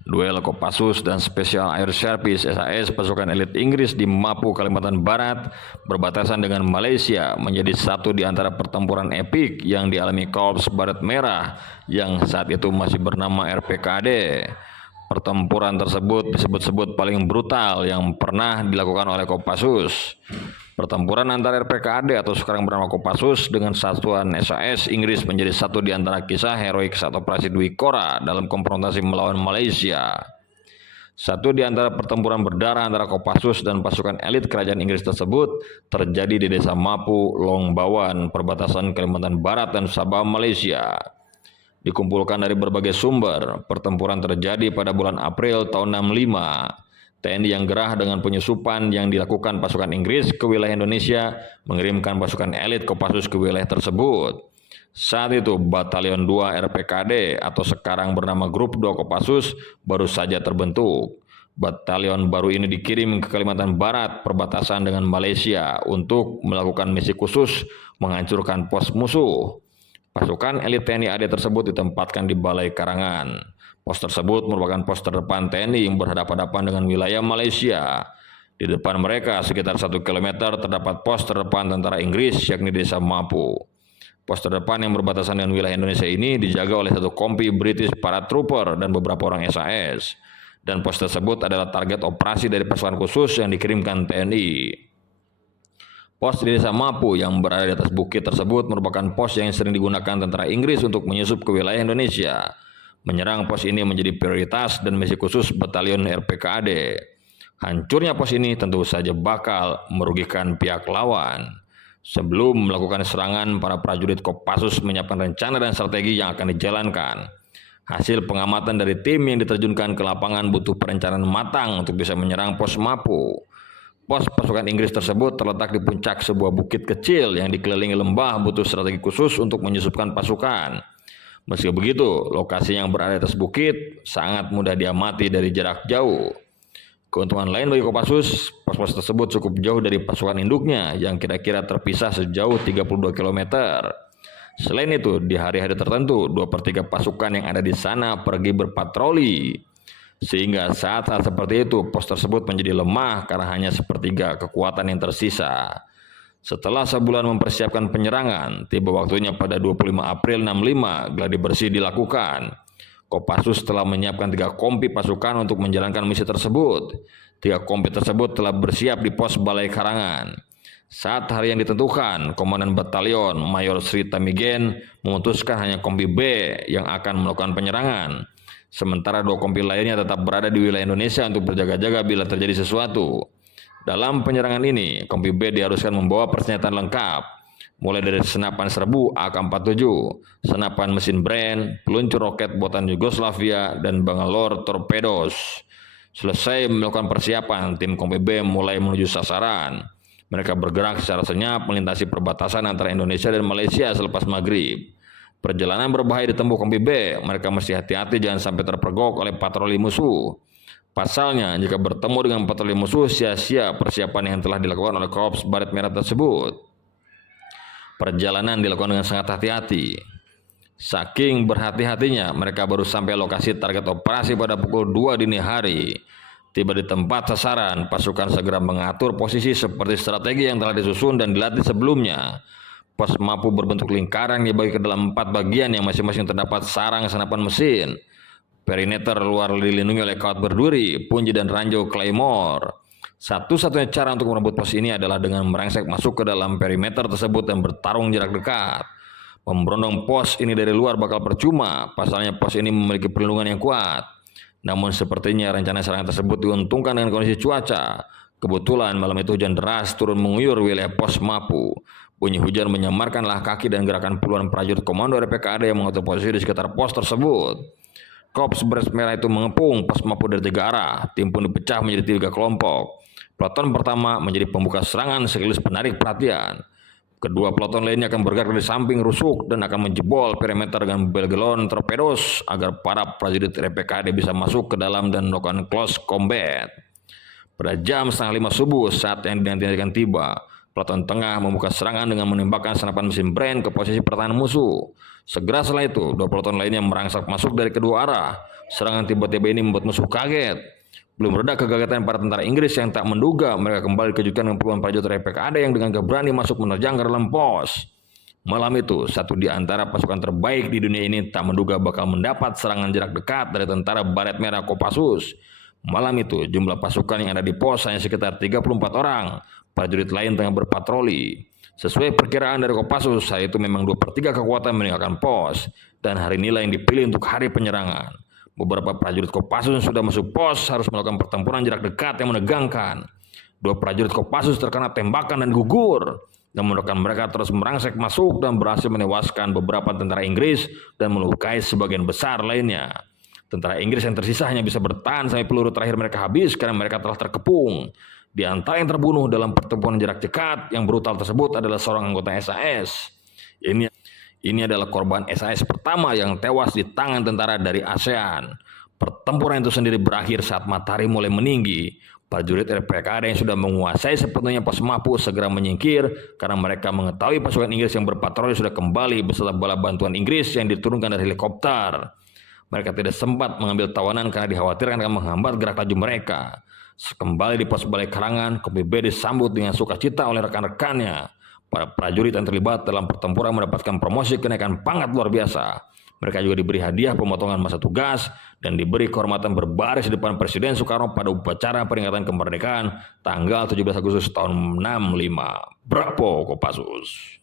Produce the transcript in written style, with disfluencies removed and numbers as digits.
Duel Kopassus dan Special Air Service SAS pasukan elit Inggris di Mapu, Kalimantan Barat berbatasan dengan Malaysia menjadi satu di antara pertempuran epik yang dialami Korps Baret Merah yang saat itu masih bernama RPKAD. Pertempuran tersebut disebut-sebut paling brutal yang pernah dilakukan oleh Kopassus. Pertempuran antara RPKAD atau sekarang bernama Kopassus dengan satuan SAS Inggris menjadi satu di antara kisah heroik saat operasi Dwi Kora dalam konfrontasi melawan Malaysia. Satu di antara pertempuran berdarah antara Kopassus dan pasukan elit kerajaan Inggris tersebut terjadi di desa Mapu, Longbawan, perbatasan Kalimantan Barat dan Sabah, Malaysia. Dikumpulkan dari berbagai sumber, pertempuran terjadi pada bulan April tahun 65. TNI yang gerah dengan penyusupan yang dilakukan pasukan Inggris ke wilayah Indonesia mengirimkan pasukan elit Kopassus ke wilayah tersebut. Saat itu Batalion 2 RPKAD atau sekarang bernama Grup 2 Kopassus baru saja terbentuk. Batalion baru ini dikirim ke Kalimantan Barat perbatasan dengan Malaysia untuk melakukan misi khusus menghancurkan pos musuh. Pasukan elit TNI AD tersebut ditempatkan di Balai Karangan. Pos tersebut merupakan pos terdepan TNI yang berhadapan-hadapan dengan wilayah Malaysia. Di depan mereka sekitar 1 km terdapat pos terdepan tentara Inggris yakni desa Mapu. Pos terdepan yang berbatasan dengan wilayah Indonesia ini dijaga oleh satu kompi British Paratrooper dan beberapa orang SAS. Dan pos tersebut adalah target operasi dari pasukan khusus yang dikirimkan TNI. Pos di desa Mapu yang berada di atas bukit tersebut merupakan pos yang sering digunakan tentara Inggris untuk menyusup ke wilayah Indonesia. Menyerang pos ini menjadi prioritas dan misi khusus Batalion RPKAD. Hancurnya pos ini tentu saja bakal merugikan pihak lawan. Sebelum melakukan serangan, para prajurit Kopassus menyiapkan rencana dan strategi yang akan dijalankan. Hasil pengamatan dari tim yang diterjunkan ke lapangan butuh perencanaan matang untuk bisa menyerang pos Mapu. Pos pasukan Inggris tersebut terletak di puncak sebuah bukit kecil yang dikelilingi lembah, butuh strategi khusus untuk menyusupkan pasukan. Meski begitu, lokasi yang berada di atas bukit sangat mudah diamati dari jarak jauh. Keuntungan lain bagi Kopassus, pos-pos tersebut cukup jauh dari pasukan induknya yang kira-kira terpisah sejauh 32 km. Selain itu, di hari-hari tertentu, 2/3 pasukan yang ada di sana pergi berpatroli. Sehingga saat-saat seperti itu, pos tersebut menjadi lemah karena hanya 1/3 kekuatan yang tersisa. Setelah sebulan mempersiapkan penyerangan, tiba waktunya pada 25 April 65 gladi bersih dilakukan. Kopassus telah menyiapkan 3 kompi pasukan untuk menjalankan misi tersebut. 3 kompi tersebut telah bersiap di pos Balai Karangan. Saat hari yang ditentukan, Komandan Batalion Mayor Sri Tamigen memutuskan hanya kompi B yang akan melakukan penyerangan. Sementara 2 kompi lainnya tetap berada di wilayah Indonesia untuk berjaga-jaga bila terjadi sesuatu. Dalam penyerangan ini, kompi B diharuskan membawa persenjataan lengkap, mulai dari senapan serbu AK-47, senapan mesin Bren, peluncur roket buatan Yugoslavia, dan Bangalore torpedos. Selesai melakukan persiapan, tim kompi B mulai menuju sasaran. Mereka bergerak secara senyap melintasi perbatasan antara Indonesia dan Malaysia selepas maghrib. Perjalanan berbahaya ditempuh kompi B, mereka mesti hati-hati jangan sampai terpergok oleh patroli musuh. Pasalnya, jika bertemu dengan patroli musuh, sia-sia persiapan yang telah dilakukan oleh Korps Baret Merah tersebut. Perjalanan dilakukan dengan sangat hati-hati. Saking berhati-hatinya, mereka baru sampai lokasi target operasi pada pukul 2 dini hari. Tiba di tempat sasaran, pasukan segera mengatur posisi seperti strategi yang telah disusun dan dilatih sebelumnya. Pos Mapu berbentuk lingkaran dibagi ke dalam 4 bagian yang masing-masing terdapat sarang senapan mesin. Perimeter luar dilindungi oleh kawat berduri, punji dan ranjau Claymore. Satu-satunya cara untuk merebut pos ini adalah dengan merengsek masuk ke dalam perimeter tersebut dan bertarung jarak dekat. Memberondong pos ini dari luar bakal percuma, pasalnya pos ini memiliki perlindungan yang kuat. Namun sepertinya rencana serangan tersebut diuntungkan dengan kondisi cuaca. Kebetulan malam itu hujan deras turun mengguyur wilayah pos Mapu. Bunyi hujan menyamarkanlah kaki dan gerakan puluhan prajurit komando RPKAD yang mengatur posisi di sekitar pos tersebut. Korps Baret Merah itu mengepung pos Mapu dari 3 arah. Tim pun dipecah menjadi 3 kelompok. Peleton pertama menjadi pembuka serangan sekaligus penarik perhatian. Kedua peleton lainnya akan bergerak dari samping rusuk dan akan menjebol perimeter dengan belgelon torpedos agar para prajurit RPKAD bisa masuk ke dalam dan melakukan close combat. Pada jam 4:30 subuh saat yang dinantikan tiba, Peloton tengah membuka serangan dengan menembakkan senapan mesin Brand ke posisi pertahanan musuh. Segera setelah itu, dua peloton lainnya merangsek masuk dari kedua arah. Serangan tiba-tiba ini membuat musuh kaget. Belum reda kegagalan para tentara Inggris yang tak menduga mereka kembali dikejutkan dengan puluhan prajurit RPKAD yang dengan berani masuk menerjang ke dalam pos. Malam itu, satu di antara pasukan terbaik di dunia ini tak menduga bakal mendapat serangan jarak dekat dari tentara Baret Merah Kopassus. Malam itu, jumlah pasukan yang ada di pos hanya sekitar 34 orang. Prajurit lain tengah berpatroli. Sesuai perkiraan dari Kopassus, saat itu memang 2/3 kekuatan meninggalkan pos. Dan hari inilah yang dipilih untuk hari penyerangan. Beberapa prajurit Kopassus yang sudah masuk pos harus melakukan pertempuran jarak dekat yang menegangkan. Dua prajurit Kopassus terkena tembakan dan gugur. Namun rekan mereka terus merangsek masuk dan berhasil menewaskan beberapa tentara Inggris dan melukai sebagian besar lainnya. Tentara Inggris yang tersisa hanya bisa bertahan sampai peluru terakhir mereka habis karena mereka telah terkepung. Di antara yang terbunuh dalam pertempuran jarak dekat yang brutal tersebut adalah seorang anggota SAS. Ini adalah korban SAS pertama yang tewas di tangan tentara dari ASEAN. Pertempuran itu sendiri berakhir saat matahari mulai meninggi. Prajurit RPKAD yang sudah menguasai sepenuhnya pos Mapu segera menyingkir karena mereka mengetahui pasukan Inggris yang berpatroli sudah kembali beserta bala bantuan Inggris yang diturunkan dari helikopter. Mereka tidak sempat mengambil tawanan karena dikhawatirkan akan menghambat gerak laju mereka. Kembali di pos Balai Karangan, Kopi B disambut dengan sukacita oleh rekan-rekannya. Para prajurit yang terlibat dalam pertempuran mendapatkan promosi kenaikan pangkat luar biasa. Mereka juga diberi hadiah pemotongan masa tugas dan diberi kehormatan berbaris di depan Presiden Soekarno pada upacara peringatan kemerdekaan tanggal 17 Agustus tahun 65. Bravo Kopassus.